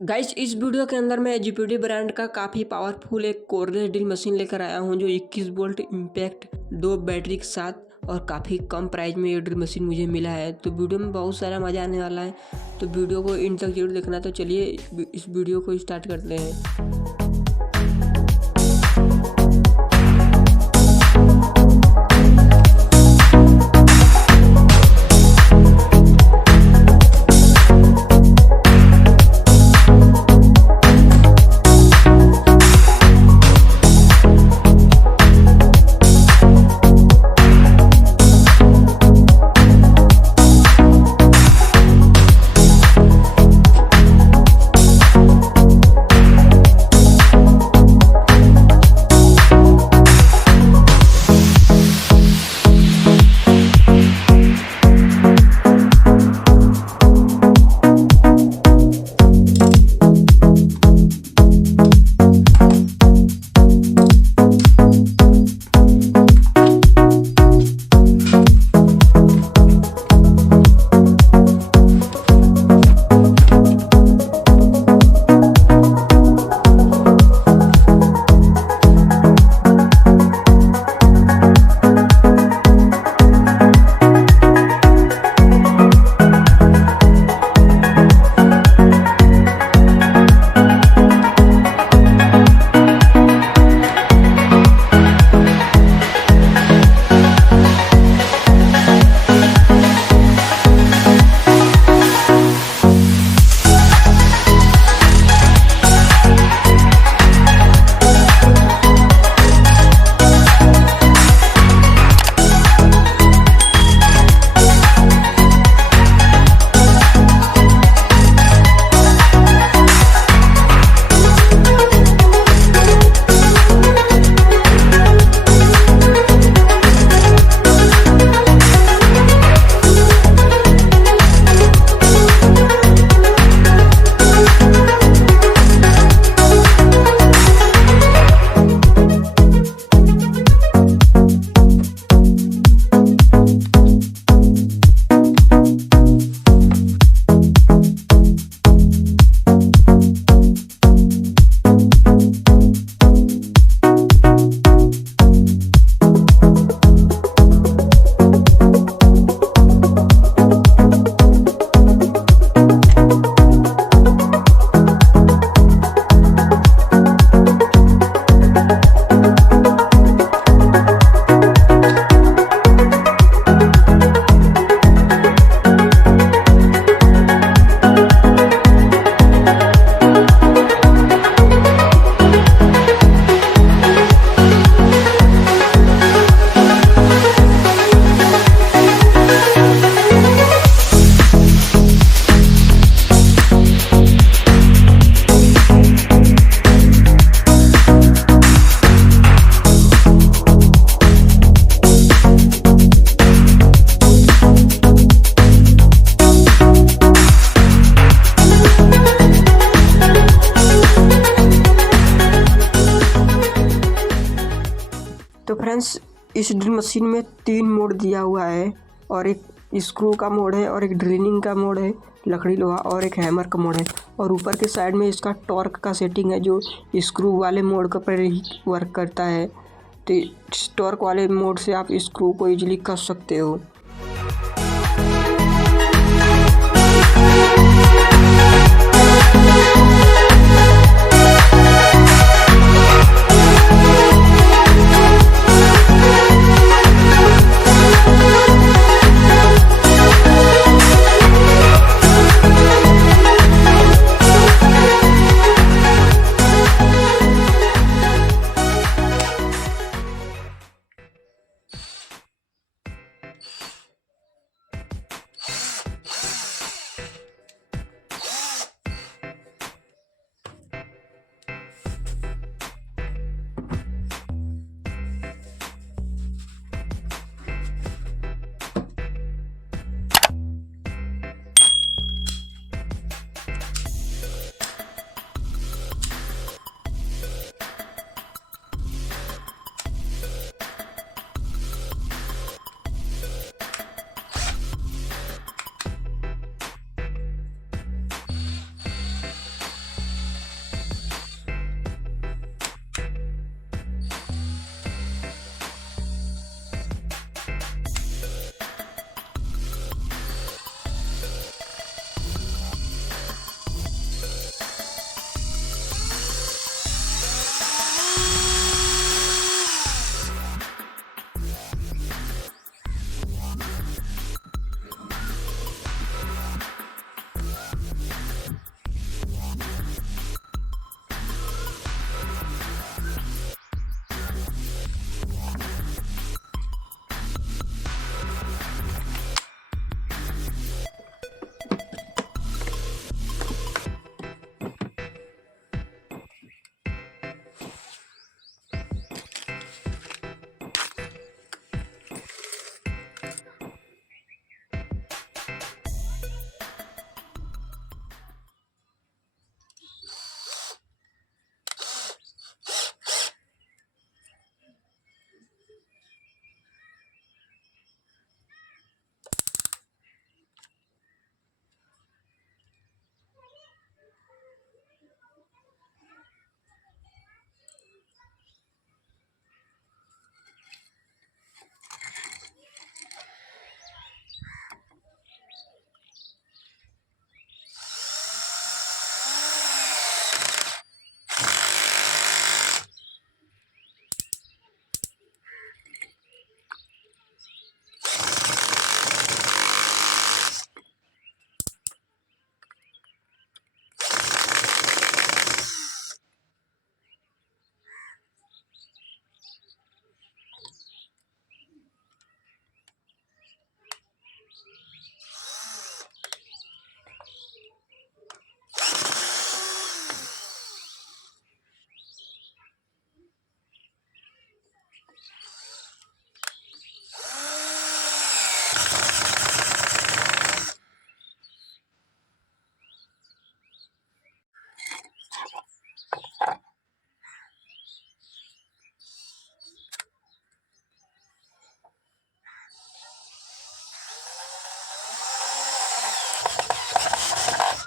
गाइस इस वीडियो के अंदर मैं एजीपीडी ब्रांड का काफ़ी पावरफुल एक कोर्डलेस ड्रिल मशीन लेकर आया हूं जो 21 वोल्ट इम्पैक्ट 2 बैटरी के साथ और काफ़ी कम प्राइस में ये ड्रिल मशीन मुझे मिला है। तो वीडियो में बहुत सारा मज़ा आने वाला है, तो वीडियो को इन तक जरूर देखना। तो चलिए इस वीडियो को स्टार्ट करते हैं। तो फ्रेंड्स इस ड्रिल मशीन में 3 मोड दिया हुआ है, और एक स्क्रू का मोड है, और एक ड्रिलिंग का मोड है लकड़ी लोहा, और एक हैमर का मोड है। और ऊपर के साइड में इसका टॉर्क का सेटिंग है जो स्क्रू वाले मोड पर ही वर्क करता है। तो टॉर्क वाले मोड से आप स्क्रू को इजीली कस सकते हो।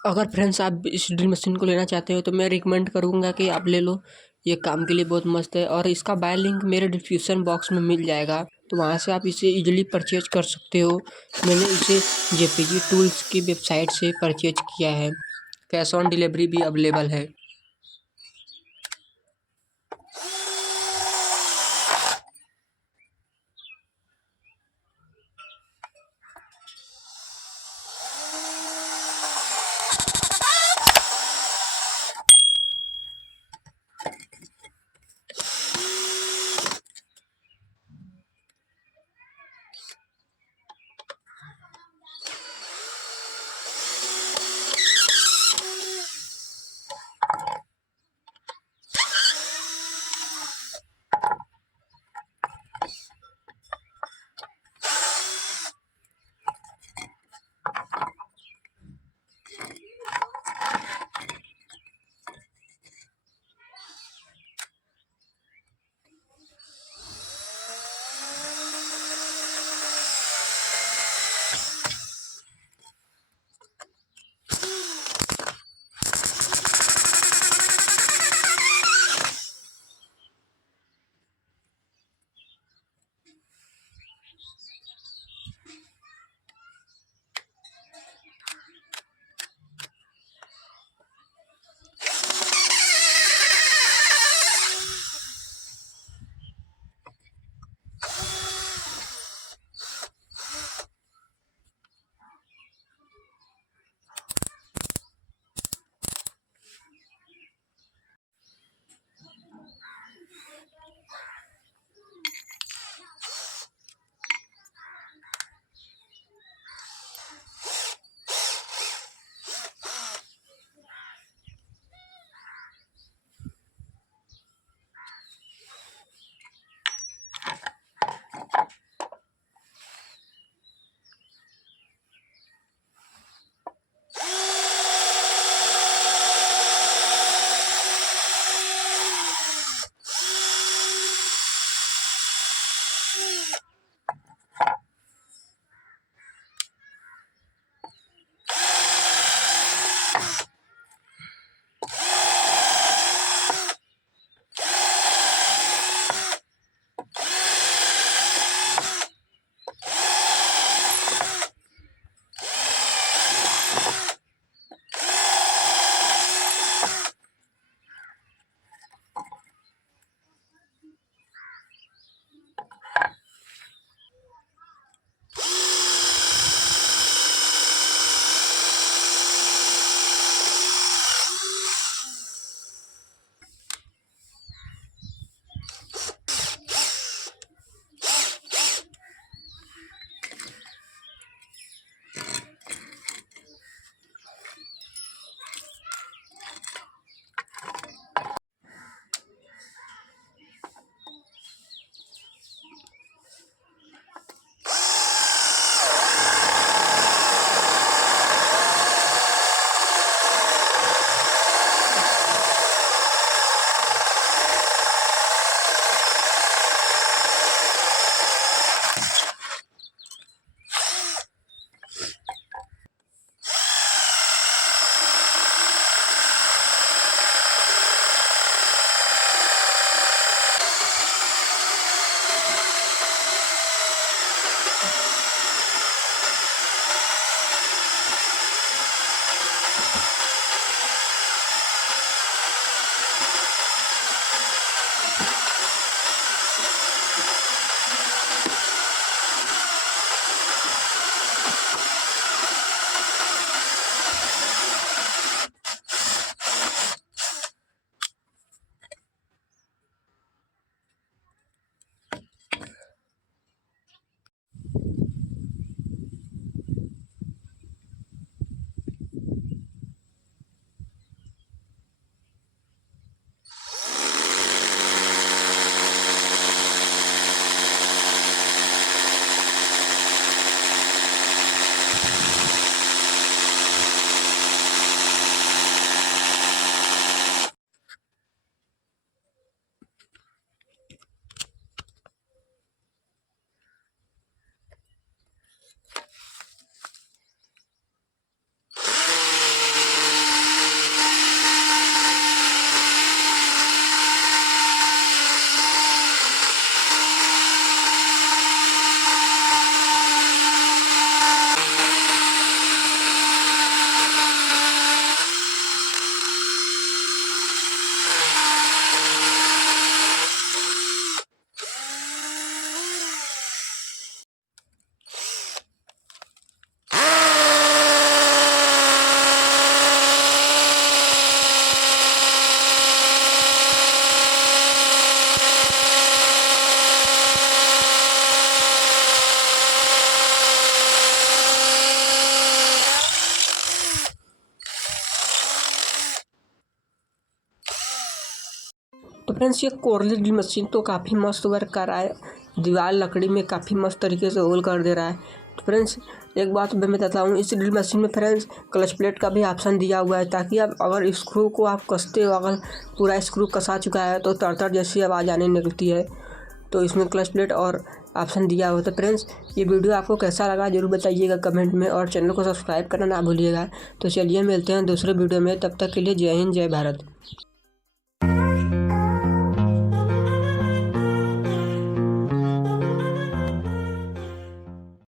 अगर फ्रेंड्स आप इस ड्रिल मशीन को लेना चाहते हो तो मैं रिकमेंड करूँगा कि आप ले लो। ये काम के लिए बहुत मस्त है और इसका बाय लिंक मेरे डिस्क्रिप्शन बॉक्स में मिल जाएगा, तो वहाँ से आप इसे इजीली परचेज कर सकते हो। मैंने इसे जेपीजी टूल्स की वेबसाइट से परचेज किया है। कैश ऑन डिलीवरी भी अवेलेबल है। तो फ्रेंड्स ये कॉर्डलेस ड्रिल मशीन तो काफ़ी मस्त वर्क कर रहा है, दीवार लकड़ी में काफ़ी मस्त तरीके से होल कर दे रहा है। तो फ्रेंड्स एक बात मैं बताता हूँ, इस ड्रिल मशीन में फ्रेंड्स क्लच प्लेट का भी ऑप्शन दिया हुआ है, ताकि आप अगर स्क्रू को आप कसते हो, अगर पूरा स्क्रू कसा चुका है तो तर जैसी आवाज़ आने लगती है, तो इसमें क्लच प्लेट और ऑप्शन दिया हुआ है। तो फ्रेंड्स ये वीडियो आपको कैसा लगा जरूर बताइएगा कमेंट में, और चैनल को सब्सक्राइब करना ना भूलिएगा। तो चलिए मिलते हैं दूसरे वीडियो में, तब तक के लिए जय हिंद जय भारत।